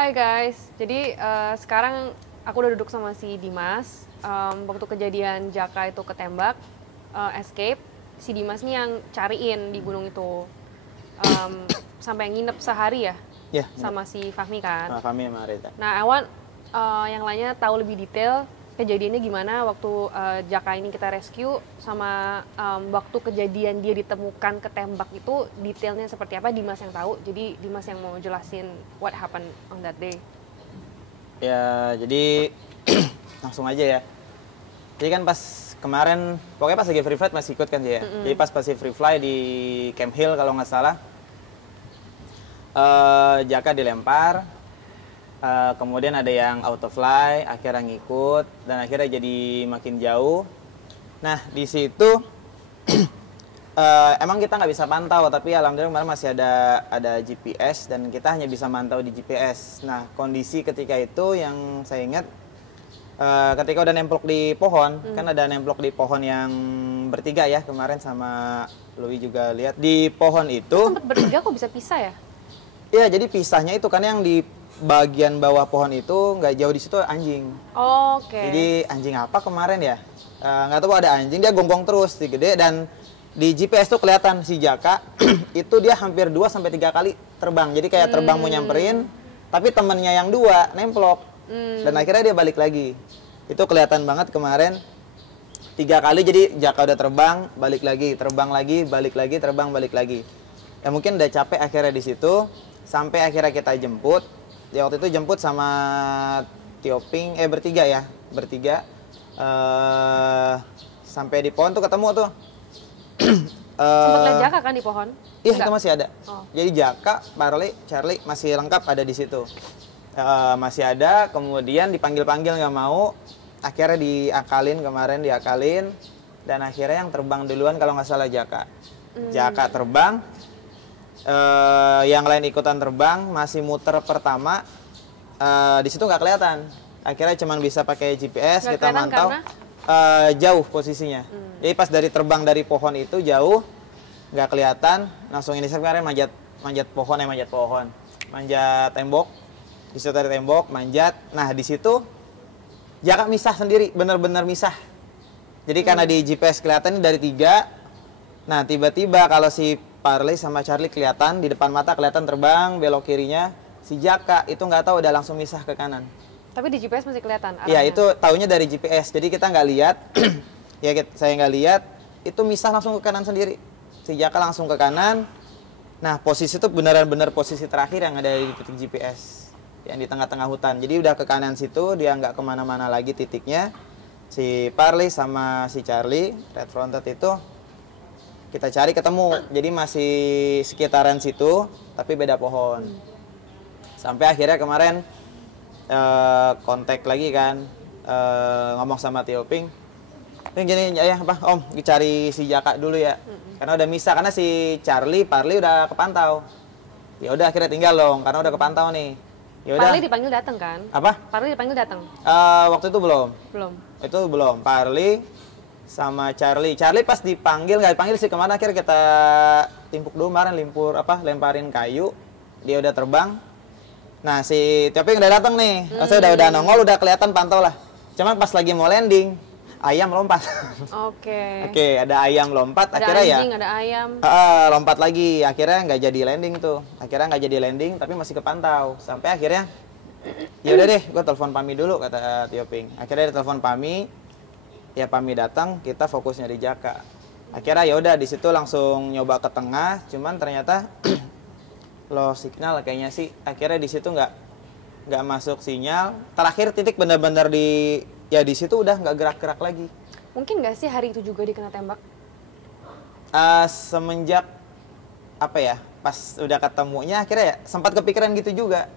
Hai guys, jadi sekarang aku udah duduk sama si Dimas. Waktu kejadian Jaka itu ketembak, escape, si Dimas nih yang cariin di gunung itu. Sampai nginep sehari ya, Ya, sama si Fahmi kan. sama kami sama Rita. Nah, I want yang lainnya tahu lebih detail kejadiannya gimana waktu Jaka ini kita rescue, sama waktu kejadian dia ditemukan ketembak itu detailnya seperti apa. Dimas yang tahu, jadi Dimas yang mau jelasin what happened on that day. Ya, jadi langsung aja ya. Jadi kan pas kemarin, pokoknya pas lagi free flight masih ikut kan sih ya. Jadi pas free fly di Camp Hill kalau nggak salah, Jaka dilempar, kemudian ada yang auto fly, akhirnya ngikut, dan akhirnya jadi makin jauh. Nah, di situ emang kita nggak bisa pantau, tapi alhamdulillah kemarin masih ada GPS dan kita hanya bisa mantau di GPS. Nah, kondisi ketika itu yang saya ingat, ketika udah nemplok di pohon, kan ada nemplok di pohon yang bertiga ya kemarin, sama Louis juga lihat di pohon itu. Sempat bertiga kok bisa pisah ya? Iya, jadi pisahnya itu kan yang di bagian bawah pohon itu nggak jauh di situ anjing. Oke. Jadi anjing apa kemarin ya? Nggak tahu ada anjing, dia gonggong terus, gede, dan di GPS tuh kelihatan si Jaka itu dia hampir 2-3 kali terbang. Jadi kayak terbang mau nyamperin, tapi temennya yang 2 nemplok. Dan akhirnya dia balik lagi. Itu kelihatan banget kemarin 3 kali, jadi Jaka udah terbang, balik lagi, terbang lagi, balik lagi, terbang, balik lagi. Ya mungkin udah capek akhirnya di situ, sampai akhirnya kita jemput. Ya waktu itu jemput sama Tioping, bertiga ya, bertiga. Sampai di pohon tuh ketemu tuh. Sempat lihat Jaka kan di pohon? Iya, Enggak? itu masih ada. Oh. Jadi Jaka, Parley, Charlie masih lengkap ada di situ. Masih ada, kemudian dipanggil-panggil nggak mau. Akhirnya diakalin kemarin, diakalin. Dan akhirnya yang terbang duluan kalau nggak salah Jaka. Jaka terbang. Yang lain ikutan terbang, masih muter pertama. Di situ nggak kelihatan. Akhirnya cuma bisa pakai GPS, Nggak kita kelihatan mantau. Jauh posisinya. Jadi pas dari terbang dari pohon itu jauh, nggak kelihatan. Langsung ini kemarin manjat pohon, manjat tembok. Di situ dari tembok, manjat. Nah di situ Jaka misah sendiri, bener-bener misah. Jadi karena di GPS kelihatan ini dari 3. Nah tiba-tiba kalau si Parley sama Charlie kelihatan di depan mata, kelihatan terbang belok kirinya. Si Jaka itu nggak tahu, udah langsung misah ke kanan. Tapi di GPS masih kelihatan arahnya? Iya, itu taunya dari GPS. Jadi kita nggak lihat, ya saya nggak lihat, itu misah langsung ke kanan sendiri. Si Jaka langsung ke kanan. Nah, posisi itu benar-benar posisi terakhir yang ada di titik GPS. Yang di tengah-tengah hutan. Jadi udah ke kanan situ, dia nggak kemana-mana lagi titiknya. Si Parley sama si Charlie, Red Fronted itu, kita cari ketemu. Jadi masih sekitaran situ, tapi beda pohon. Sampai akhirnya kemarin kontak lagi kan, ngomong sama Tioping, gini ya Om, cari si Jaka dulu ya, karena udah misah, karena si Charlie, Parley udah kepantau. Ya udah akhirnya tinggal dong, karena udah kepantau nih. Ya udah. Parley dipanggil datang kan? Apa? Parley dipanggil datang? Waktu itu belum. Belum. Itu belum. Parley sama Charlie. Charlie pas dipanggil, nggak dipanggil sih, kemarin akhirnya kita timpuk dulu kemarin, lemparin kayu, dia udah terbang. Nah, si Tioping udah datang nih. Maksudnya udah nongol, udah kelihatan pantau lah. Cuman pas lagi mau landing, ayam lompat. Oke. Oke, ada ayam lompat. Ada akhirnya anjing, ya. ada ayam. Lompat lagi. Akhirnya nggak jadi landing tuh. Akhirnya nggak jadi landing, tapi masih kepantau. Sampai akhirnya, ya udah deh, gue telepon Pami dulu, kata Tioping. Akhirnya dia telepon Pami. Ya Pami datang, kita fokusnya di Jaka. Akhirnya ya udah di situ langsung nyoba ke tengah. Cuman ternyata low signal kayaknya sih. Akhirnya di situ nggak masuk sinyal. Terakhir titik benar-benar di situ udah nggak gerak-gerak lagi. Mungkin nggak sih hari itu juga dikena tembak? Semenjak apa ya? Pas udah ketemunya akhirnya ya sempat kepikiran gitu juga.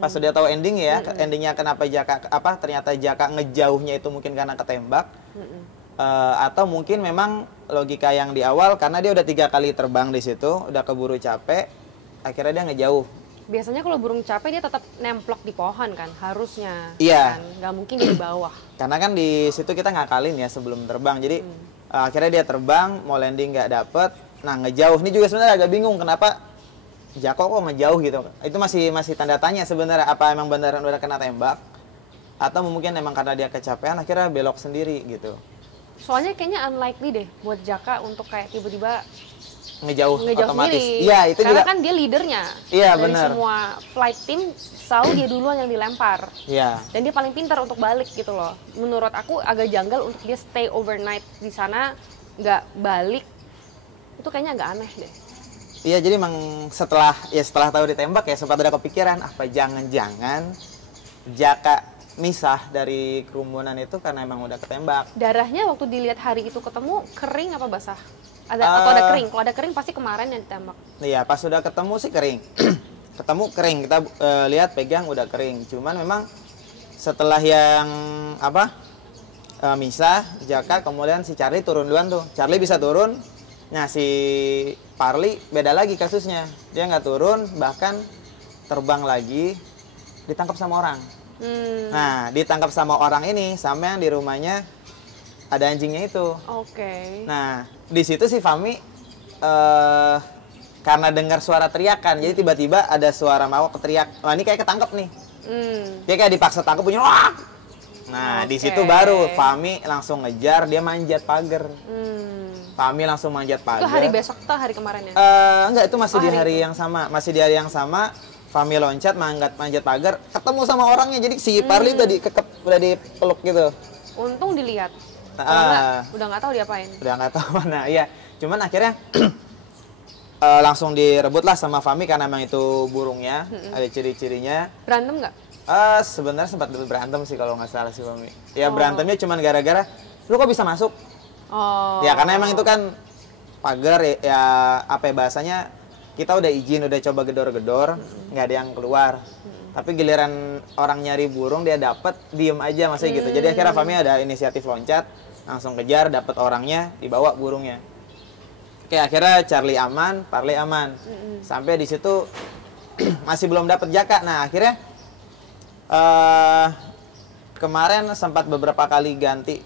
Pas udah tahu ending ya, endingnya kenapa Jaka ternyata Jaka ngejauhnya itu mungkin karena ketembak. Atau mungkin memang logika yang di awal karena dia udah 3 kali terbang di situ, udah keburu capek. Akhirnya dia ngejauh. Biasanya kalau burung capek dia tetap nemplok di pohon kan, harusnya. Iya. Kan? Nggak mungkin di bawah. Karena kan di situ kita ngakalin ya sebelum terbang. Jadi akhirnya dia terbang, mau landing nggak dapet. Nah ngejauh. Ini juga sebenarnya agak bingung kenapa Jako kok ngejauh gitu. Itu masih tanda tanya sebenarnya, apa emang beneran udah kena tembak atau mungkin emang karena dia kecapean akhirnya belok sendiri gitu. Soalnya kayaknya unlikely deh buat Jaka untuk kayak tiba-tiba ngejauh otomatis. sendiri. Iya, itu karena juga kan dia leadernya. Iya, dari benar. semua flight team selalu dia duluan yang dilempar. Iya. Dan dia paling pintar untuk balik gitu loh. Menurut aku agak janggal untuk dia stay overnight di sana, nggak balik. Itu kayaknya agak aneh deh. Iya, jadi emang setelah tahu ditembak ya sempat ada kepikiran apa jangan-jangan Jaka misah dari kerumunan itu karena emang udah ketembak. Darahnya waktu dilihat hari itu ketemu kering apa basah? Atau ada kering? Kalau ada kering pasti kemarin yang ditembak. Iya, pas udah ketemu sih kering. Ketemu kering, kita lihat pegang udah kering. Cuman memang setelah yang misah, Jaka kemudian si Charlie turun duluan tuh. Charlie bisa turun. Nah, si Parli beda lagi kasusnya. Dia nggak turun, bahkan terbang lagi, ditangkap sama orang. Nah, ditangkap sama orang ini, sampai yang di rumahnya ada anjingnya itu. Oke. Nah, di situ si Fahmi karena dengar suara teriakan, jadi tiba-tiba ada suara mawar teriak. Wah, ini kayak ketangkep nih. Dia kayak dipaksa tangkap punya. Wah! Nah, di situ baru Fahmi langsung ngejar, dia manjat pagar. Fahmi langsung manjat pagar. Itu hari besok atau hari kemarin ya? Enggak, itu masih di hari yang sama. Masih di hari yang sama. Fahmi loncat, manjat pagar, ketemu sama orangnya. Jadi si Parli udah dipeluk gitu. Untung dilihat. Udah nggak tahu diapain. Udah nggak tahu mana. Iya. Cuman akhirnya langsung direbut lah sama Fahmi karena emang itu burungnya. Ada ciri-cirinya. Berantem nggak? Sebenarnya sempat berantem sih kalau nggak salah si Fahmi. Ya berantemnya cuman gara-gara lu kok bisa masuk? Oh. Ya karena emang itu kan pagar ya apa ya bahasanya, kita udah izin, udah coba gedor-gedor, nggak ada yang keluar. Tapi giliran orang nyari burung dia dapet, diem aja masih gitu. Jadi akhirnya Fahmi ada inisiatif loncat, langsung kejar, dapet orangnya, dibawa burungnya. Oke, akhirnya Charlie aman, Parley aman. Sampai di situ masih belum dapet Jaka. Nah akhirnya kemarin sempat beberapa kali ganti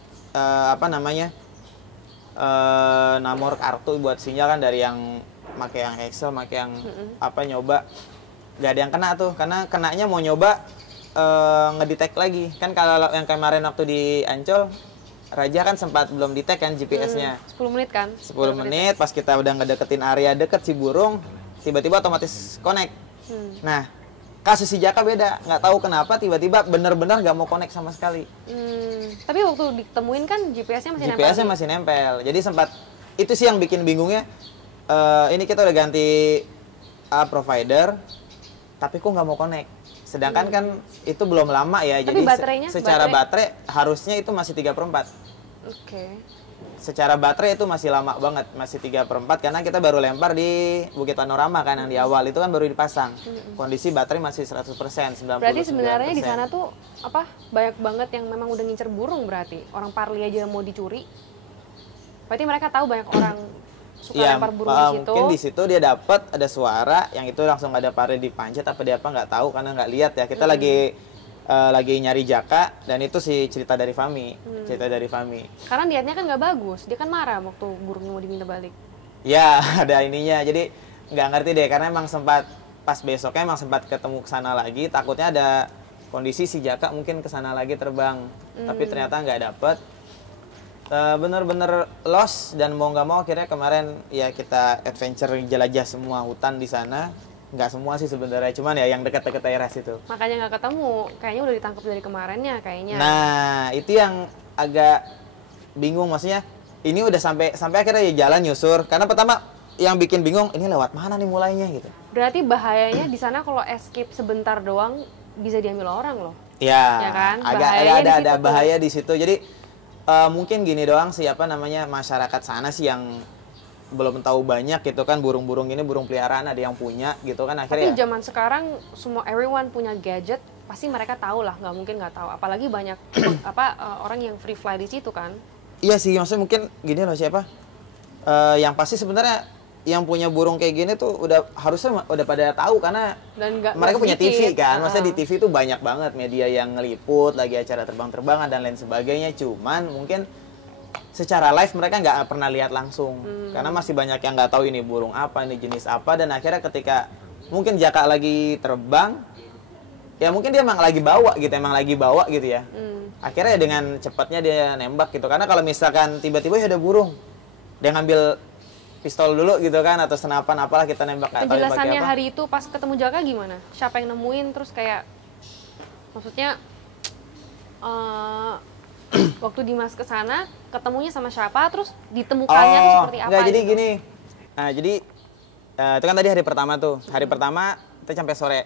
nomor kartu buat sinyal kan, dari yang pakai yang Excel, pakai yang nyoba, nggak ada yang kena tuh, karena kenanya mau nyoba ngedetect lagi kan. Kalau yang kemarin waktu di Ancol, Raja kan sempat belum detect kan GPS-nya. 10 menit kan? 10 menit, pas kita udah ngedeketin area deket si burung, tiba-tiba otomatis connect. Nah, kasus si Jaka beda, nggak tahu kenapa tiba-tiba bener-bener nggak mau connect sama sekali. Tapi waktu ditemuin kan GPS-nya masih nempel. GPS-nya masih nempel, jadi sempat, itu sih yang bikin bingungnya. Ini kita udah ganti provider, tapi kok nggak mau connect. Sedangkan kan itu belum lama ya, tapi jadi secara baterai harusnya itu masih 3/4. Oke. Secara baterai itu masih lama banget, masih 3/4, karena kita baru lempar di Bukit Panorama kan, yang di awal itu kan baru dipasang. Kondisi baterai masih 100%, 99%. Berarti sebenarnya di sana tuh banyak banget yang memang udah ngincer burung berarti. Orang Parli aja mau dicuri. Berarti mereka tahu banyak orang suka lempar burung di situ. Mungkin di situ dia dapat ada suara yang itu langsung ada Parli dipancet apa dia apa nggak tahu, karena nggak lihat ya. Kita lagi nyari Jaka, dan itu sih cerita dari Fahmi. Karena niatnya kan nggak bagus, dia kan marah waktu burungnya mau diminta balik. Ya, ada ininya. Jadi nggak ngerti deh, karena emang sempat pas besoknya emang sempat ketemu kesana lagi. Takutnya ada kondisi si Jaka mungkin kesana lagi terbang, tapi ternyata nggak dapet. Bener-bener lost, dan mau nggak mau akhirnya kemarin ya kita adventure jelajah semua hutan di sana. Nggak semua sih sebenarnya, cuman ya yang dekat-dekat daerah situ. Makanya nggak ketemu, kayaknya udah ditangkap dari kemarinnya kayaknya. Nah, itu yang agak bingung, maksudnya ini udah sampai akhirnya ya jalan nyusur. Karena pertama yang bikin bingung, ini lewat mana nih mulainya gitu. Berarti bahayanya di sana kalau escape sebentar doang bisa diambil orang loh. Ya kan? Agak ada bahaya di situ. Jadi mungkin gini doang sih, masyarakat sana sih yang belum tahu banyak gitu kan, burung-burung ini burung peliharaan ada yang punya gitu kan akhirnya. Tapi zaman sekarang semua everyone punya gadget, pasti mereka tahu lah, nggak mungkin nggak tahu. Apalagi banyak orang yang free fly di situ kan. Iya sih, maksudnya mungkin gini loh, yang pasti sebenarnya yang punya burung kayak gini tuh harusnya udah pada tahu, karena mereka punya TV kan. Maksudnya di TV tuh banyak banget media yang ngeliput lagi acara terbang-terbangan dan lain sebagainya. Cuman mungkin secara live mereka nggak pernah lihat langsung, karena masih banyak yang nggak tahu ini burung apa, ini jenis apa. Dan akhirnya ketika mungkin Jaka lagi terbang, ya mungkin dia emang lagi bawa gitu ya. Akhirnya ya dengan cepatnya dia nembak gitu. Karena kalau misalkan tiba-tiba ya ada burung, dia ngambil pistol dulu gitu kan, atau senapan apalah kita nembak. Penjelasannya hari itu pas ketemu Jaka gimana? Siapa yang nemuin, terus kayak maksudnya waktu Dimas kesana ketemunya sama siapa, terus ditemukannya tuh seperti apa? Enggak, jadi gitu? gini. Nah, jadi itu kan tadi hari pertama tuh. Hari pertama kita sampai sore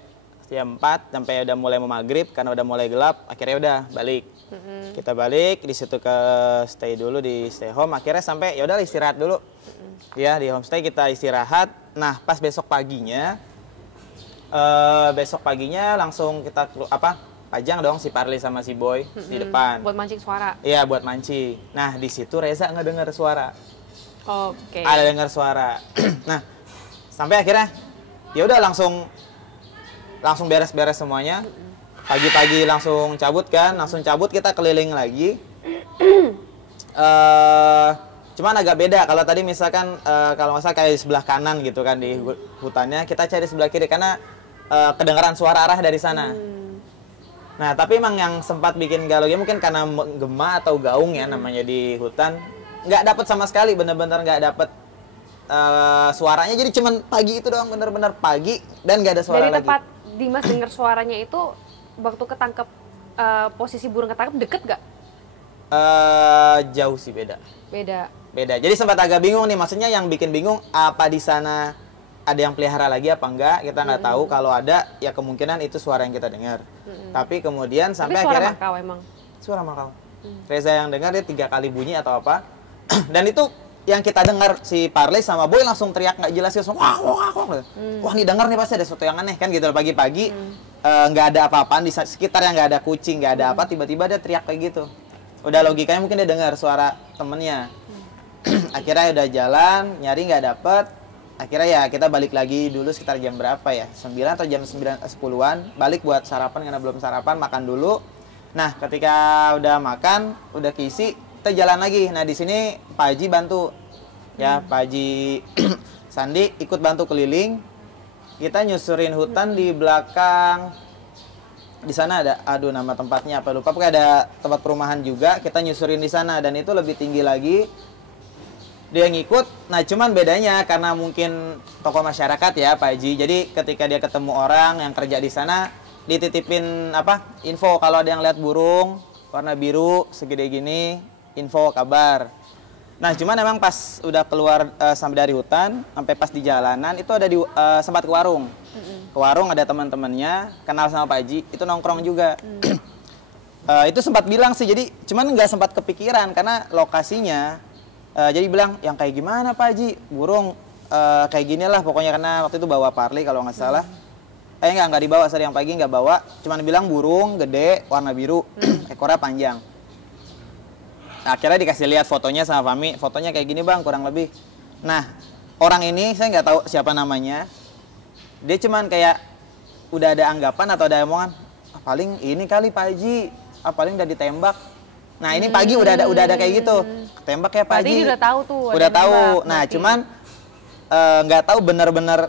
jam 4 sampai udah mulai mau maghrib karena udah mulai gelap. Akhirnya udah balik. Kita balik di situ ke stay dulu di stay home. Akhirnya sampai ya udah istirahat dulu. Ya di homestay kita istirahat. Nah pas besok paginya langsung kita pajang dong si Parli sama si Boy di depan. Buat mancing suara. Iya buat mancing. Nah di situ Reza ngedenger suara. Oke. Ada dengar suara. Nah sampai akhirnya ya udah langsung beres-beres semuanya. Pagi-pagi langsung cabut kita keliling lagi. Cuman agak beda kalau tadi misalkan kalau nggak salah kayak di sebelah kanan gitu kan di hutannya, kita cari sebelah kiri karena kedengaran suara arah dari sana. Nah tapi emang yang sempat bikin galau mungkin karena gema atau gaung ya namanya di hutan, nggak dapet sama sekali, bener-bener nggak dapet suaranya. Jadi cuman pagi itu doang, bener-bener pagi dan nggak ada suara dari lagi. tempat Dimas dengar suaranya itu waktu ketangkep posisi burung ketangkep deket gak? Jauh sih beda. Beda. Jadi sempat agak bingung nih, maksudnya yang bikin bingung apa di sana ada yang pelihara lagi apa enggak, kita nggak tahu. Kalau ada ya kemungkinan itu suara yang kita dengar. Tapi kemudian sampai suara akhirnya makau emang. Suara makau. Reza yang dengar dia 3 kali bunyi atau apa. Dan itu yang kita dengar si Parley sama Boy langsung teriak nggak jelas langsung wah nih dengar nih pasti ada sesuatu yang aneh kan gitu pagi-pagi. Nggak ada apa-apaan di sekitar yang nggak ada kucing, nggak ada apa, tiba-tiba dia teriak kayak gitu. Udah logikanya mungkin dia dengar suara temennya. Akhirnya udah jalan, nyari nggak dapet. Akhirnya ya kita balik lagi dulu sekitar jam berapa ya? 9 atau jam 10-an. Balik buat sarapan karena belum sarapan, makan dulu. Nah ketika udah makan, udah keisi, kita jalan lagi. Nah di sini Pak Haji bantu. Ya Pak Haji Sandi ikut bantu keliling. Kita nyusurin hutan di belakang. Di sana ada, nama tempatnya apa lupa. Pokoknya ada tempat perumahan juga. Kita nyusurin di sana dan itu lebih tinggi lagi. Dia ngikut. Nah cuman bedanya karena mungkin tokoh masyarakat ya Pak Haji. Jadi ketika dia ketemu orang yang kerja di sana, dititipin info kalau ada yang lihat burung warna biru segede gini, info kabar. Nah cuman emang pas udah keluar sampai dari hutan, sampai pas di jalanan itu ada sempat ke warung. Ke warung ada teman-temannya, kenal sama Pak Haji, itu nongkrong juga. Itu sempat bilang sih, jadi cuman nggak sempat kepikiran karena lokasinya. Jadi bilang yang kayak gimana Pak Haji, burung kayak gini lah pokoknya, karena waktu itu bawa Parley kalau nggak salah. Nggak dibawa, yang pagi nggak bawa, cuman bilang burung gede warna biru, ekornya panjang. Akhirnya dikasih lihat fotonya sama Fami, fotonya kayak gini bang kurang lebih. Nah orang ini saya nggak tahu siapa namanya, dia cuman kayak udah ada anggapan atau ada omongan, paling ini kali Pak Haji, paling udah ditembak. Nah ini pagi udah ada kayak gitu, ketembak ya Pak Haji. Berarti udah tahu tuh. Udah tahu. Nah cuman nggak tahu bener-bener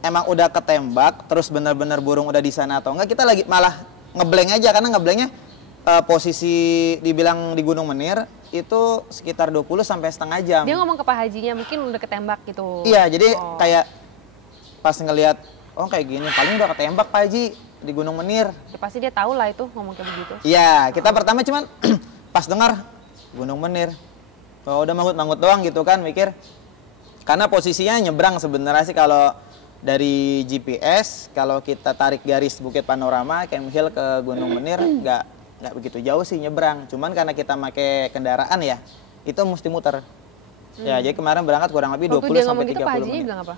emang udah ketembak, terus bener-bener burung udah di sana atau enggak. Kita lagi malah ngeblank aja karena ngeblanknya posisi dibilang di Gunung Menir itu sekitar 20 sampai setengah jam. Dia ngomong ke Pak Hajinya mungkin udah ketembak gitu. Iya, jadi kayak pas ngelihat kayak gini paling udah ketembak Pak Haji di Gunung Menir. Ya, pasti dia tahu lah itu ngomong kayak begitu. Iya, kita pertama cuman pas dengar Gunung Menir. Udah manggut-manggut doang gitu kan mikir. Karena posisinya nyebrang sebenarnya sih kalau dari GPS, kalau kita tarik garis Bukit Panorama Camp Hill ke Gunung Menir nggak begitu jauh sih nyebrang. Cuman karena kita pakai kendaraan ya, itu mesti muter. Ya, jadi kemarin berangkat kurang lebih 20 sampai 30 gitu, Pak Hajinya menit. bilang apa?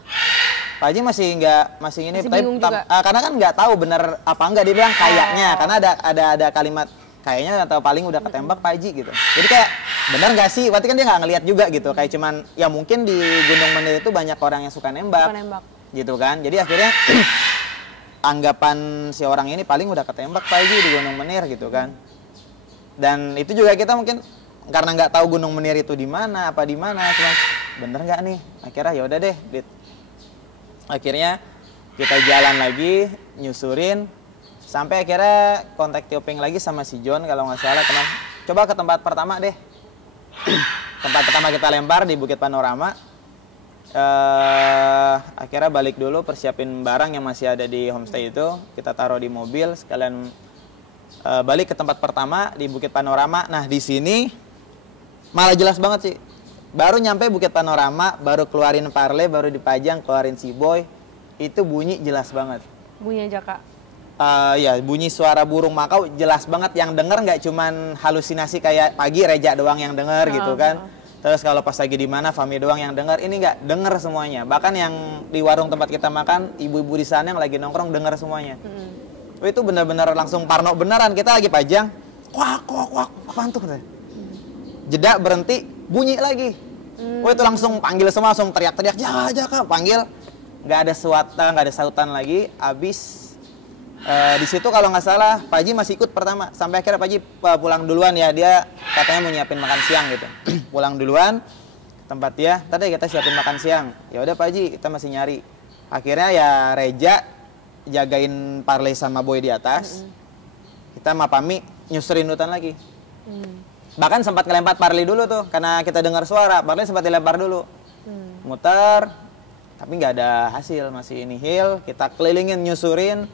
Pak Haji masih ini, masih bingung juga. Karena kan nggak tahu bener apa enggak, dia bilang kayaknya, karena ada kalimat kayaknya atau paling udah ketembak Pak Haji gitu. Jadi kayak bener nggak sih? Berarti kan dia nggak ngelihat juga gitu. Kayak cuman ya mungkin di Gunung Menir itu banyak orang yang suka nembak. Gitu kan. Jadi akhirnya anggapan si orang ini paling udah ketembak Pak Haji di Gunung Menir gitu kan. Dan itu juga kita mungkin karena nggak tahu Gunung Menir itu di mana, cuma bener nggak nih? Akhirnya ya udah deh. Akhirnya Kita jalan lagi, nyusurin, sampai akhirnya kontak Tiopeng lagi sama si John kalau nggak salah, teman. Coba ke tempat pertama deh. Tempat pertama kita lempar di Bukit Panorama. Akhirnya balik dulu, persiapin barang yang masih ada di homestay itu. Kita taruh di mobil, sekalian balik ke tempat pertama di Bukit Panorama. Nah, di sini malah jelas banget sih. Baru nyampe Bukit Panorama, baru keluarin parley, baru dipajang, keluarin si boy. Itu bunyi jelas banget. Bunyinya Jaka. Ya, bunyi suara burung makau jelas banget. Yang denger nggak cuman halusinasi kayak pagi Reja doang yang denger gitu kan. Terus kalau pas lagi di mana Fami doang yang denger, ini nggak denger semuanya. Bahkan yang di warung tempat kita makan, ibu-ibu di sana yang lagi nongkrong denger semuanya. Itu bener-bener langsung parno beneran. Kita lagi pajang, wak, apaan tuh? Jeda, berhenti, bunyi lagi. Itu langsung panggil semua, langsung teriak-teriak, Jaka, panggil. Nggak ada suara, nggak ada sautan lagi. Abis di situ kalau nggak salah Pak Haji masih ikut pertama, sampai akhirnya Pak Haji pulang duluan ya, dia katanya mau nyiapin makan siang gitu. Pulang duluan tempat dia, tadi kita siapin makan siang. Ya udah Pak Haji, kita masih nyari. Akhirnya ya Reja jagain parley sama boy di atas. Kita sama Pami nyusurin hutan lagi. Bahkan sempat ngelempar parley dulu tuh, karena kita dengar suara, parley sempat dilempar dulu. Muter, tapi nggak ada hasil, masih nihil. Kita kelilingin, nyusurin,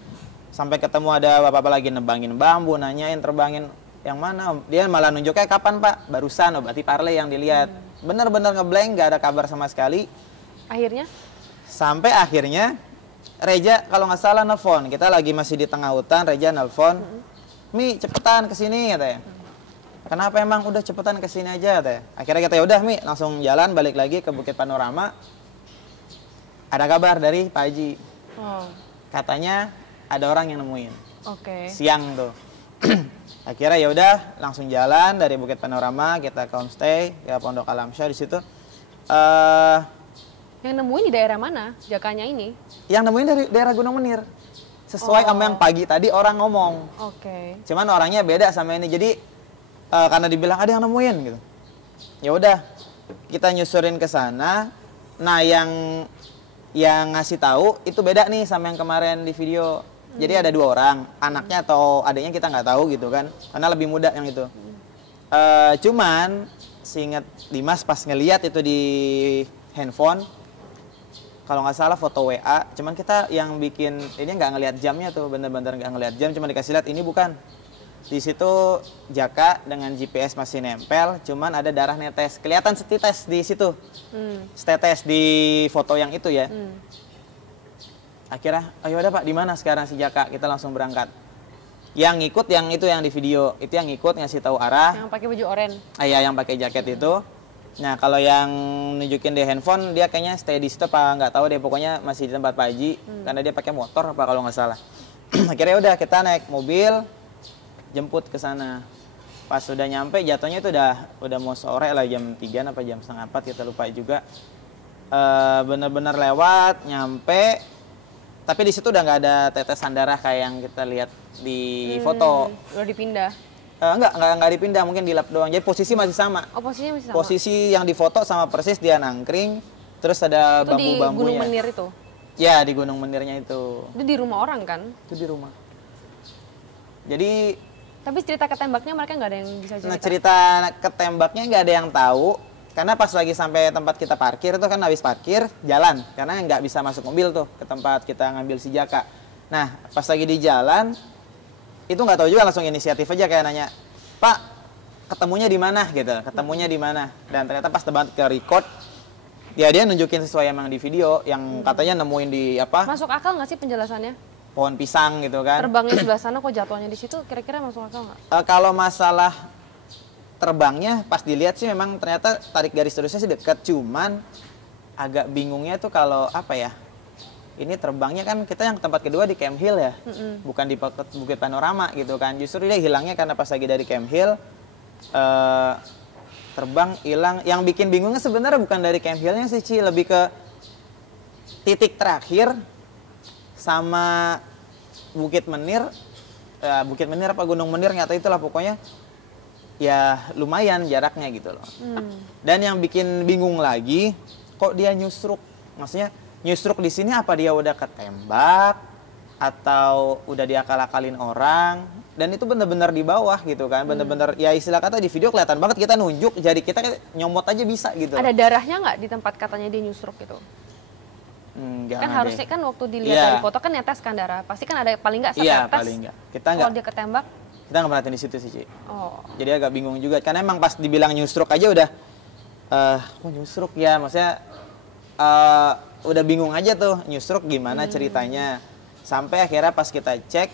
sampai ketemu ada bapak-bapak lagi nebangin bambu, nanyain terbangin yang mana. Dia malah nunjuknya kapan Pak, barusan, berarti parley yang dilihat. Bener-bener ngeblank, nggak ada kabar sama sekali. Akhirnya? Sampai akhirnya Reja kalau nggak salah nelfon, kita lagi masih di tengah hutan, Reja nelfon, Mi cepetan kesini katanya. Kenapa emang, udah cepetan kesini aja katanya. Akhirnya kita yaudah Mi, langsung jalan balik lagi ke Bukit Panorama. Ada kabar dari Pak Haji. Katanya ada orang yang nemuin. Siang tuh. Akhirnya ya udah langsung jalan dari Bukit Panorama kita ke homestay ya Pondok Alamsyah di situ. Yang nemuin di daerah mana Jakanya ini? Yang nemuin dari daerah Gunung Menir. Sesuai sama yang pagi tadi orang ngomong. Cuman orangnya beda sama ini. Jadi karena dibilang ada yang nemuin gitu. Ya udah kita nyusurin ke sana. Nah, yang ngasih tahu itu beda nih sama yang kemarin di video. Jadi ada 2 orang, anaknya atau adiknya kita nggak tahu gitu kan, karena lebih muda yang itu. Cuman seingat Dimas pas ngeliat itu di handphone, kalau nggak salah foto WA, cuman kita yang bikin ini nggak ngelihat jamnya tuh, bener-bener nggak ngelihat jam, cuma dikasih lihat ini bukan. Di situ Jaka dengan GPS masih nempel, cuman ada darah netes. Kelihatan setites di situ. Setetes di foto yang itu ya. Akhirnya, ayo udah Pak, di mana sekarang si Jaka? Kita langsung berangkat. Yang ngikut yang itu yang di video, itu yang ngikut ngasih tahu arah. Yang pakai baju oranye. Iya, yang pakai jaket itu. Nah, kalau yang nunjukin di handphone dia kayaknya stay di situ apa nggak tahu deh, pokoknya masih di tempat Pak Haji karena dia pakai motor apa kalau nggak salah. Akhirnya udah kita naik mobil jemput ke sana. Pas sudah nyampe jatuhnya itu udah mau sore lah, jam 3 apa jam setengah 4 kita lupa juga. Bener-bener lewat nyampe, tapi di situ udah nggak ada tetesan darah kayak yang kita lihat di foto. Udah dipindah? Enggak dipindah, mungkin dilap doang. Jadi posisi masih sama. Oh, posisinya masih sama? Posisi yang difoto sama persis dia nangkring, terus ada bambu-bambunya. Itu di Gunung Menir itu? Ya, di Gunung Menirnya itu. Itu di rumah orang kan? Itu di rumah. Jadi... Tapi cerita ketembaknya mereka nggak ada yang bisa cerita? Nah, cerita ketembaknya nggak ada yang tahu. Karena pas lagi sampai tempat kita parkir itu kan habis parkir, jalan. Karena nggak bisa masuk mobil tuh ke tempat kita ngambil si Jaka. Nah, pas lagi di jalan, itu nggak tahu juga, langsung inisiatif aja kayak nanya, Pak, ketemunya di mana gitu, ketemunya di mana. Dan ternyata pas tempat ke record, dia nunjukin sesuai emang di video, yang katanya nemuin di apa. Masuk akal nggak sih penjelasannya? Pohon pisang gitu kan. Terbangnya sebelah sana kok jatuhnya di situ, kira-kira masuk akal nggak? Kalau masalah terbangnya pas dilihat sih memang ternyata tarik garis terusnya sih dekat, cuman agak bingungnya tuh kalau apa ya, ini terbangnya kan kita yang tempat kedua di Camp Hill ya, bukan di Bukit Panorama gitu kan. Justru dia hilangnya karena pas lagi dari Camp Hill terbang hilang. Yang bikin bingungnya sebenarnya bukan dari Camp Hillnya sih Ci, lebih ke titik terakhir sama Bukit Menir, Bukit Menir apa Gunung Menir nggak tahu, itulah pokoknya ya lumayan jaraknya gitu loh. Dan yang bikin bingung lagi, kok dia nyusruk, maksudnya nyusruk di sini apa dia udah ketembak atau udah diakal-akalin orang, dan itu bener-bener di bawah gitu kan, bener-bener ya istilah kata di video kelihatan banget kita nunjuk, jadi kita nyomot aja bisa gitu. Ada darahnya nggak di tempat katanya dia nyusruk itu? Kan harusnya kan waktu dilihat dari foto kan netes kan darah, pasti kan ada paling nggak setetes. Iya, paling nggak. Kita nggak. Kalau dia ketembak? Kita nggak merhatiin di situ sih, Ci. Oh. Jadi agak bingung juga, karena emang pas dibilang nyusruk aja udah, kok nyusruk ya, maksudnya udah bingung aja tuh nyusruk gimana ceritanya. Sampai akhirnya pas kita cek,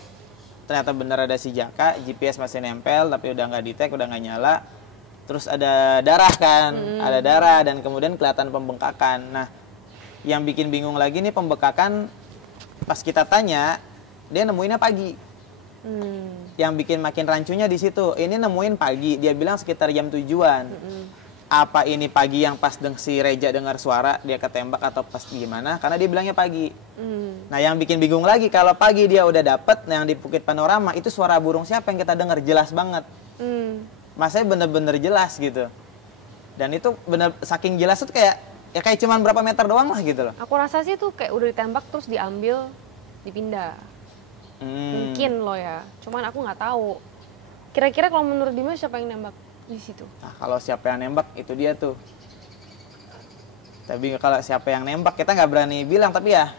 ternyata benar ada si Jaka, GPS masih nempel, tapi udah nggak di-tag, udah nggak nyala. Terus ada darah kan, ada darah, dan kemudian kelihatan pembengkakan. Nah, yang bikin bingung lagi nih pembengkakan, pas kita tanya, dia nemuinnya pagi. Yang bikin makin rancunya di situ. Ini nemuin pagi, dia bilang sekitar jam 7-an. Apa ini pagi yang pas si Reja dengar suara dia ketembak atau pas gimana? Karena dia bilangnya pagi. Nah, yang bikin bingung lagi, kalau pagi dia udah dapet, nah yang di Bukit Panorama itu suara burung siapa yang kita dengar jelas banget. Masanya bener-bener jelas gitu. Dan itu bener saking jelas tuh kayak ya kayak cuman berapa meter doang lah gitu loh. Aku rasa sih tuh kayak udah ditembak terus diambil, dipindah. Mungkin loh ya. Cuman aku nggak tahu. Kira-kira kalau menurut Dimas siapa yang nembak di situ? Nah, kalau siapa yang nembak itu dia tuh. Tapi kalau siapa yang nembak kita nggak berani bilang, tapi ya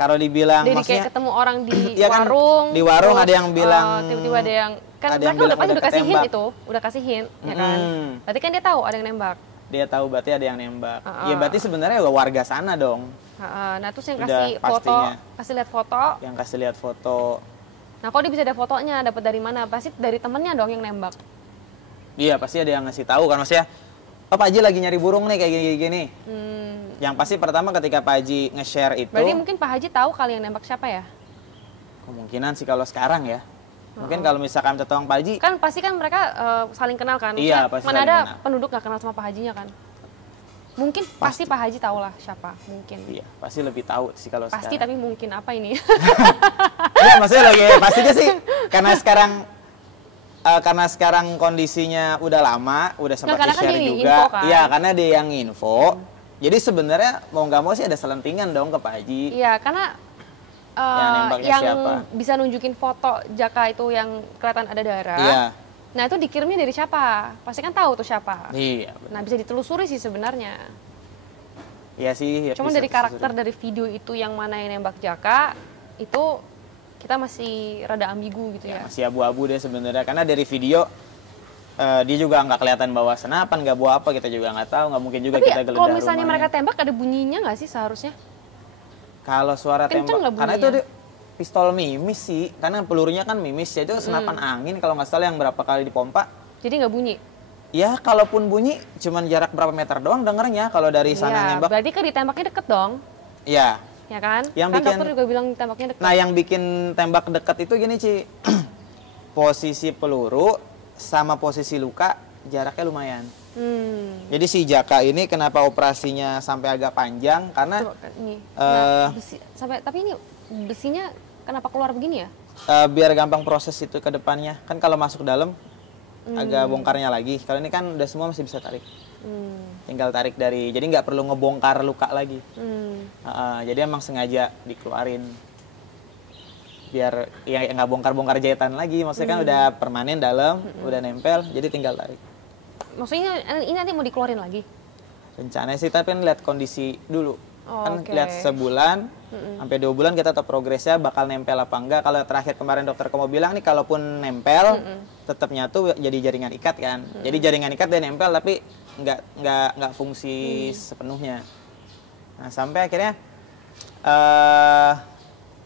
kalau dibilang jadi maksudnya kayak ketemu orang di ya kan, warung. di warung terus, ada yang bilang tiba-tiba ada yang kan ada yang mereka bilang udah kasih hint ketembak. itu, udah kasih hint ya kan. Berarti kan dia tahu ada yang nembak. Dia tahu berarti ada yang nembak. Ya berarti sebenarnya warga sana dong. Nah, terus yang Udah, kasih foto, pastinya. kasih lihat foto. Yang kasih lihat foto. Nah, kok dia bisa ada fotonya? Dapat dari mana? Pasti dari temennya dong yang nembak. Iya, pasti ada yang ngasih tahu kan, maksudnya, oh Pak Haji lagi nyari burung nih kayak gini-gini. Yang pasti pertama ketika Pak Haji nge-share itu. Berarti mungkin Pak Haji tahu kali yang nembak siapa ya? Kemungkinan sih kalau sekarang ya. Mungkin kalau misalkan ketemu Pak Haji. Kan pasti kan mereka saling kenal kan? Iya, maksudnya pasti mana saling ada kenal. penduduk nggak kenal sama Pak Hajinya kan? Mungkin pasti Pak Haji tahu lah siapa, mungkin. Iya, pasti lebih tahu sih kalau Pasti, sekarang. tapi mungkin apa ini? Ya, maksudnya lagi pastinya sih karena sekarang kondisinya udah lama, udah sempat karena kan di-share dia juga. info kan? Iya, karena dia yang info. Jadi sebenarnya mau nggak mau sih ada selentingan dong ke Pak Haji. Iya, karena Yang nembaknya yang siapa? bisa nunjukin foto Jaka itu yang kelihatan ada darah. Iya. Nah, itu dikirimnya dari siapa? Pasti kan tahu tuh siapa. Iya. Nah, bisa ditelusuri sih sebenarnya. Iya sih. Ya Cuman bisa dari karakter dari video itu yang mana yang nembak Jaka, itu kita masih rada ambigu gitu ya. Masih abu-abu deh sebenarnya, karena dari video dia juga nggak kelihatan bawa senapan, nggak bawa apa, kita juga nggak tahu, nggak mungkin juga Tapi kita geledah kalau misalnya rumahnya. mereka tembak ada bunyinya nggak sih seharusnya? Kalau suara Kenceng tembak, nggak karena itu bunyinya? pistol mimis sih, karena pelurunya kan mimis, ya itu senapan angin kalau nggak salah yang berapa kali dipompa. Jadi nggak bunyi? Ya kalaupun bunyi, cuman jarak berapa meter doang dengernya kalau dari sana Iya, nembak. berarti kan ditembaknya deket dong, Iya. ya kan? Yang Kan bikin- dokter juga bilang ditembaknya deket. Nah yang bikin tembak dekat itu gini Ci, posisi peluru sama posisi luka jaraknya lumayan. Jadi si Jaka ini kenapa operasinya sampai agak panjang karena Coba kan ini. Nah, tapi ini besinya kenapa keluar begini ya? biar gampang proses itu ke depannya. Kan kalau masuk dalam agak bongkarnya lagi. Kalau ini kan udah semua masih bisa tarik. Tinggal tarik dari, jadi nggak perlu ngebongkar luka lagi. Jadi emang sengaja dikeluarin biar ya nggak bongkar-bongkar jahitan lagi. Maksudnya kan udah permanen dalam, udah nempel, jadi tinggal tarik. Maksudnya ini nanti mau dikeluarin lagi? Rencananya sih tapi kan lihat kondisi dulu. Oh, Kan oke. lihat sebulan sampai 2 bulan kita tahu progresnya bakal nempel apa enggak. Kalau terakhir kemarin dokter kamu bilang nih kalaupun nempel tetap nyatu jadi jaringan ikat kan. Jadi jaringan ikat dia nempel tapi nggak fungsi sepenuhnya. Nah, sampai akhirnya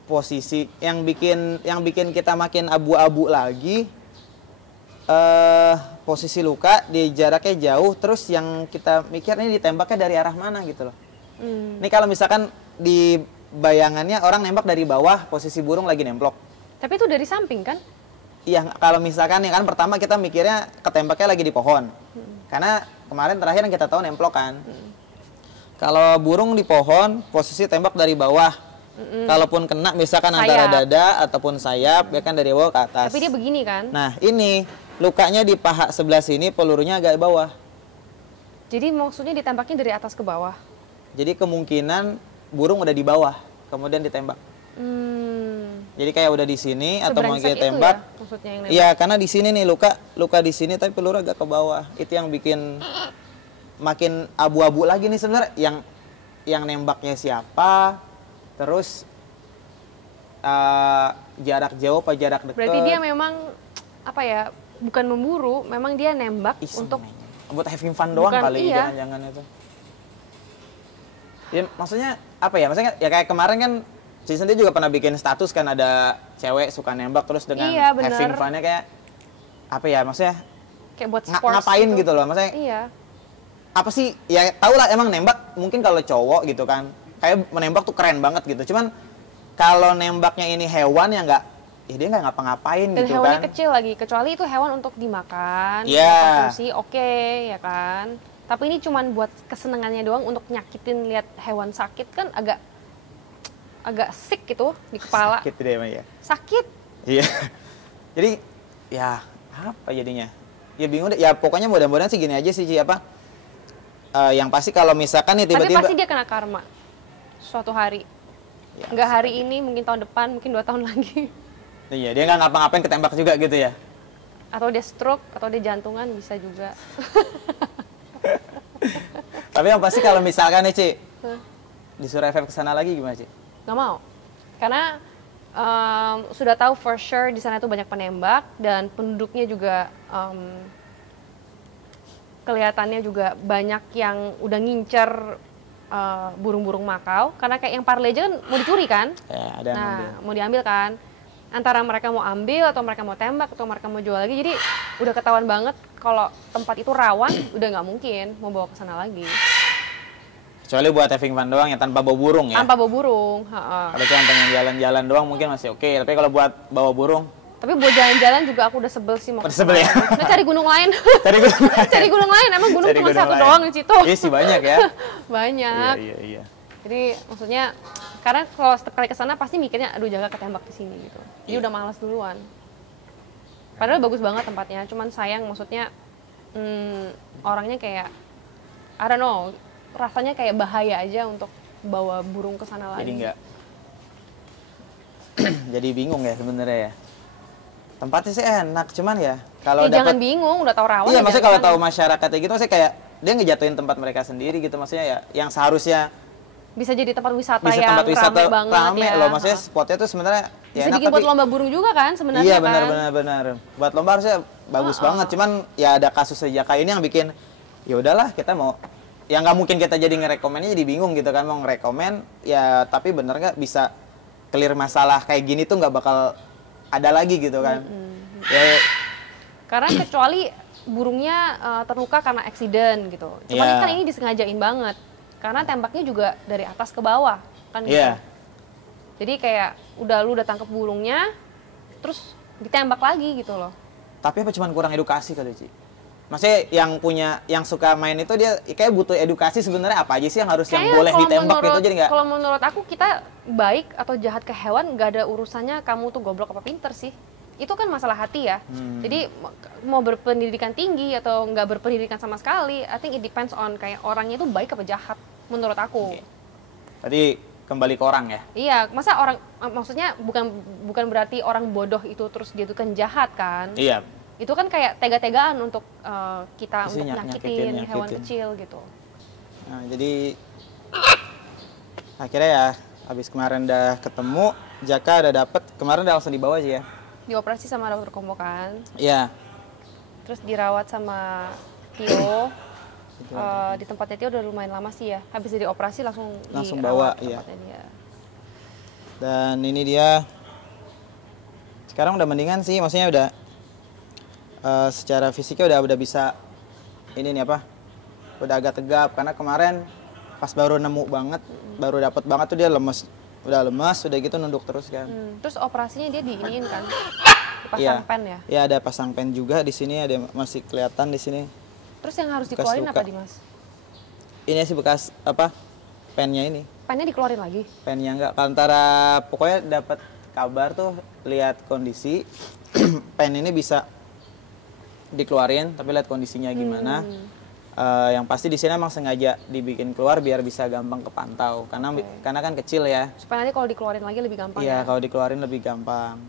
posisi yang bikin kita makin abu-abu lagi, posisi luka di jaraknya jauh, terus yang kita mikir ini ditembaknya dari arah mana gitu loh. Ini kalau misalkan di bayangannya orang nembak dari bawah, posisi burung lagi nemplok. Tapi itu dari samping kan? Iya, kalau misalkan ya kan pertama kita mikirnya ketembaknya lagi di pohon. Karena kemarin terakhir yang kita tahu nemplok kan. Kalau burung di pohon, posisi tembak dari bawah. Kalaupun kena misalkan antara Sayap. dada ataupun sayap, ya kan dari bawah ke atas. Tapi dia begini kan? Nah, ini lukanya di paha sebelah sini, pelurunya agak bawah. Jadi maksudnya ditembaknya dari atas ke bawah? Jadi kemungkinan burung udah di bawah, kemudian ditembak. Jadi kayak udah di sini atau mau kita tembak. Ya, maksudnya yang nembak. Iya, karena di sini nih luka di sini tapi peluru agak ke bawah. Itu yang bikin makin abu-abu lagi nih sebenarnya yang nembaknya siapa. Terus jarak jauh apa jarak dekat. Berarti dia memang apa ya? Bukan memburu, memang dia nembak untuk buat having fun doang kali, iya. jangan-jangan itu. Ya, maksudnya apa ya? Maksudnya ya kayak kemarin kan Season dia juga pernah bikin status kan ada cewek suka nembak terus dengan having fun-nya kayak apa ya? Maksudnya kayak buat sports ngapain gitu loh, maksudnya. Iya. Apa sih? Ya tau lah emang nembak mungkin kalau cowok gitu kan. Kayak menembak tuh keren banget gitu. Cuman kalau nembaknya ini hewan ya nggak, ya dia nggak ngapa-ngapain dan gitu kan. Dan hewannya kecil lagi, kecuali itu hewan untuk dimakan, konsumsi, oke, ya kan. Tapi ini cuman buat kesenangannya doang untuk nyakitin lihat hewan sakit kan agak sick gitu di kepala. Sakit deh emang ya. Sakit. Iya. Jadi ya apa jadinya? Ya bingung deh. Ya pokoknya mudah-mudahan sih gini aja sih apa? Yang pasti kalau misalkan nih tiba-tiba. Tapi pasti dia kena karma suatu hari. Ya, nggak hari ini, mungkin tahun depan, mungkin 2 tahun lagi. Iya, dia nggak ngapa-ngapain ketembak juga gitu ya? Atau dia stroke, atau dia jantungan, bisa juga. Tapi yang pasti kalau misalkan nih, Ci, disuruh FF kesana lagi gimana, Ci? Nggak mau. Karena sudah tahu for sure di sana tuh banyak penembak, dan penduduknya juga kelihatannya juga banyak yang udah ngincer burung-burung makau, karena kayak yang parley aja kan mau dicuri kan, ya, ada yang mau diambil kan, antara mereka mau ambil atau mereka mau tembak atau mereka mau jual lagi, jadi udah ketahuan banget kalau tempat itu rawan, udah nggak mungkin mau bawa ke sana lagi. Kecuali buat having fun doang ya, tanpa bawa burung ya? Tanpa bawa burung. Kalau cuma pengen jalan-jalan doang mungkin masih oke, tapi kalau buat bawa burung. Tapi buat jalan-jalan juga aku udah sebel sih mau. Udah sebel ya? Nah, cari gunung lain. Cari gunung lain, emang gunung cuma satu doang di situ. Iya sih banyak ya. Banyak. Iya. Jadi maksudnya karena kalau setiap kali kesana pasti mikirnya aduh jaga ketembak di sini gitu. Jadi udah malas duluan. Padahal bagus banget tempatnya, cuman sayang maksudnya orangnya kayak I don't know, rasanya kayak bahaya aja untuk bawa burung ke sana lagi. Jadi enggak. Jadi bingung ya sebenarnya ya. Tempatnya sih enak, cuman ya kalau ya, jangan bingung, udah tahu rawan. Iya, maksudnya kalau tahu masyarakatnya gitu, maksudnya kayak dia ngejatuhin tempat mereka sendiri gitu, maksudnya ya yang seharusnya bisa jadi tempat wisata bisa yang tempat wisata rame banget rame ya. Loh, maksudnya spotnya tuh sebenarnya ya bisa bikin buat lomba burung juga kan sebenarnya. Iya kan? benar. Buat lomba harusnya bagus banget, cuman ya ada kasus sejaka ini yang bikin ya udahlah kita mau, ya nggak mungkin kita jadi ngerekomennya jadi bingung gitu kan, mau ngerekomen ya tapi bener nggak bisa clear masalah kayak gini tuh nggak bakal ada lagi gitu kan. Ya, karena kecuali burungnya terluka karena accident gitu. Cuman kan ini disengajain banget. Karena tembaknya juga dari atas ke bawah kan gitu. Jadi kayak lu udah tangkap burungnya terus ditembak lagi gitu loh. Tapi apa cuman kurang edukasi kali, Ci? Maksudnya yang suka main itu dia kayak butuh edukasi sebenarnya apa aja sih yang harus yang boleh ditembak gitu, jadi nggak? Kalau menurut aku kita baik atau jahat ke hewan nggak ada urusannya kamu tuh goblok apa pinter sih. Itu kan masalah hati ya. Jadi mau berpendidikan tinggi atau nggak berpendidikan sama sekali, I think it depends on kayak orangnya itu baik apa jahat menurut aku. Tadi kembali ke orang ya? Iya, masa orang maksudnya bukan berarti orang bodoh itu terus dia tuh kan jahat kan? Iya. Itu kan kayak tega-tegaan untuk kita Isi untuk nyakitin hewan kecil gitu. Nah, jadi akhirnya ya habis kemarin udah ketemu, Jaka udah dapet, kemarin udah langsung dibawa aja ya? Dioperasi sama dokter Kombo kan? Iya. Terus dirawat sama Tio. Di tempatnya Tio udah lumayan lama sih ya. Habis dioperasi langsung bawa ya. Dia. Dan ini dia sekarang udah mendingan sih, maksudnya udah secara fisiknya udah bisa ini nih apa? Udah agak tegap karena kemarin pas baru nemu banget, baru dapat banget tuh dia lemes. Udah lemas, udah gitu nunduk terus kan. Terus operasinya dia diiniin kan? Dipasang pen ya? Iya, ada pasang pen juga di sini, ada masih kelihatan di sini. Terus yang harus dikeluarin apa, Dimas? Ini sih bekas apa? Pennya ini. Pennya dikeluarin lagi? Pennya enggak, antara pokoknya dapat kabar tuh lihat kondisi pen ini bisa dikeluarin tapi lihat kondisinya gimana. Yang pasti di sini emang sengaja dibikin keluar biar bisa gampang kepantau karena kan kecil ya. Supaya nanti kalau dikeluarin lagi lebih gampang Iya, ya. kalau dikeluarin lebih gampang.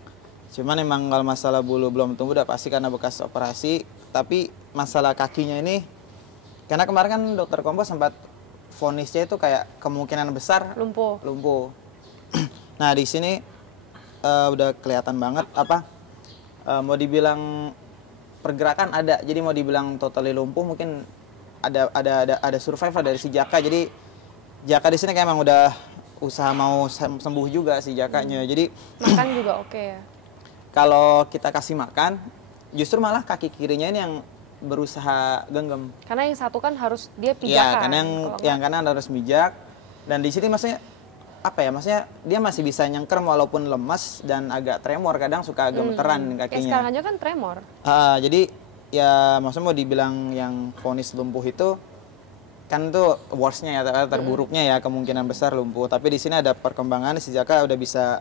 Cuman emang kalau masalah bulu belum tumbuh udah pasti karena bekas operasi. Tapi masalah kakinya ini, karena kemarin kan dokter Kompo sempat vonisnya itu kayak kemungkinan besar Lumpuh. Nah di sini udah kelihatan banget mau dibilang pergerakan ada, jadi mau dibilang totally lumpuh mungkin ada survive dari si Jaka. Jadi Jaka di sini kayak emang udah usaha mau sembuh juga si Jakanya. Jadi Makan juga oke ya. kalau kita kasih makan, justru malah kaki kirinya ini yang berusaha genggam. Karena yang satu kan harus dia Iya, pijakan. karena yang kanan harus bijak. Dan di sini maksudnya maksudnya dia masih bisa nyengker walaupun lemas dan agak tremor, kadang suka gemeteran kakinya. Sekarang aja kan tremor. Jadi ya maksudnya mau dibilang yang vonis lumpuh itu kan tuh worstnya ya, terburuknya ya, kemungkinan besar lumpuh. Tapi di sini ada perkembangan, si Jaka udah bisa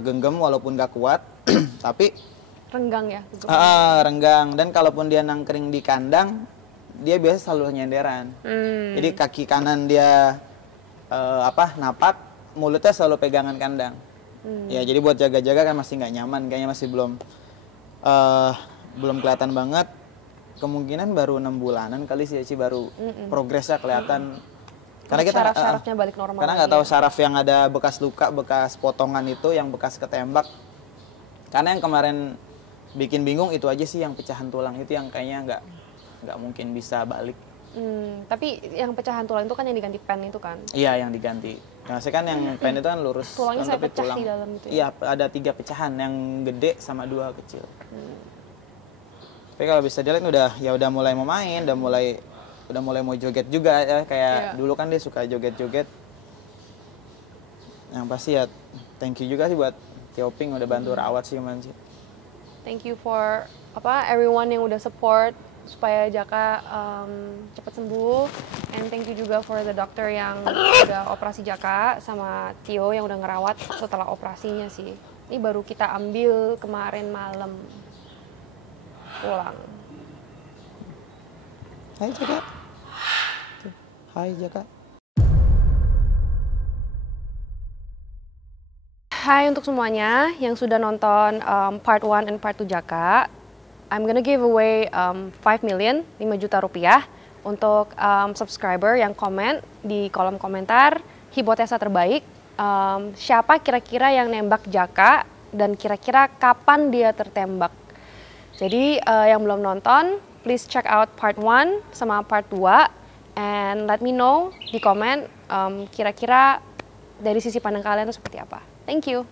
genggam walaupun gak kuat, tapi Renggang ya. renggang. Dan kalaupun dia nangkring di kandang, dia biasa selalu nyenderan. Jadi kaki kanan dia napak, mulutnya selalu pegangan kandang. Ya jadi buat jaga-jaga kan masih nggak nyaman, kayaknya masih belum kelihatan banget. Kemungkinan baru 6 bulanan kali sih baru progresnya kelihatan. Karena kita saraf-sarafnya balik normal. Karena nggak tahu saraf yang ada bekas luka, bekas potongan itu, yang bekas ketembak. Karena yang kemarin bikin bingung itu aja sih, yang pecahan tulang itu yang kayaknya nggak mungkin bisa balik. Tapi yang pecahan tulang itu kan yang diganti pen itu kan? Iya, yang diganti. Nah, saya kan yang pen itu kan lurus. Tulangnya saya tapi pecah di dalam itu ya? Iya, ada 3 pecahan, yang gede sama 2 kecil. Tapi kalau bisa dilihat udah mulai mau main, udah mulai mau joget juga ya, kayak dulu kan dia suka joget-joget. Yang pasti ya thank you juga sih buat Tioping udah bantu rawat sih kemarin sih. Thank you for everyone yang udah support supaya Jaka cepat sembuh, and thank you juga for the doctor yang udah operasi Jaka, sama Tio yang udah ngerawat setelah operasinya sih. Ini baru kita ambil kemarin malam pulang. Hai Jaka. Hai Jaka. Hai untuk semuanya yang sudah nonton part 1 and part 2 Jaka. I'm gonna give away 5 million, 5 juta rupiah untuk subscriber yang komen di kolom komentar hipotesa terbaik. Siapa kira-kira yang nembak Jaka dan kira-kira kapan dia tertembak. Jadi yang belum nonton, please check out part 1 sama part 2 and let me know di komen kira-kira dari sisi pandang kalian itu seperti apa. Thank you.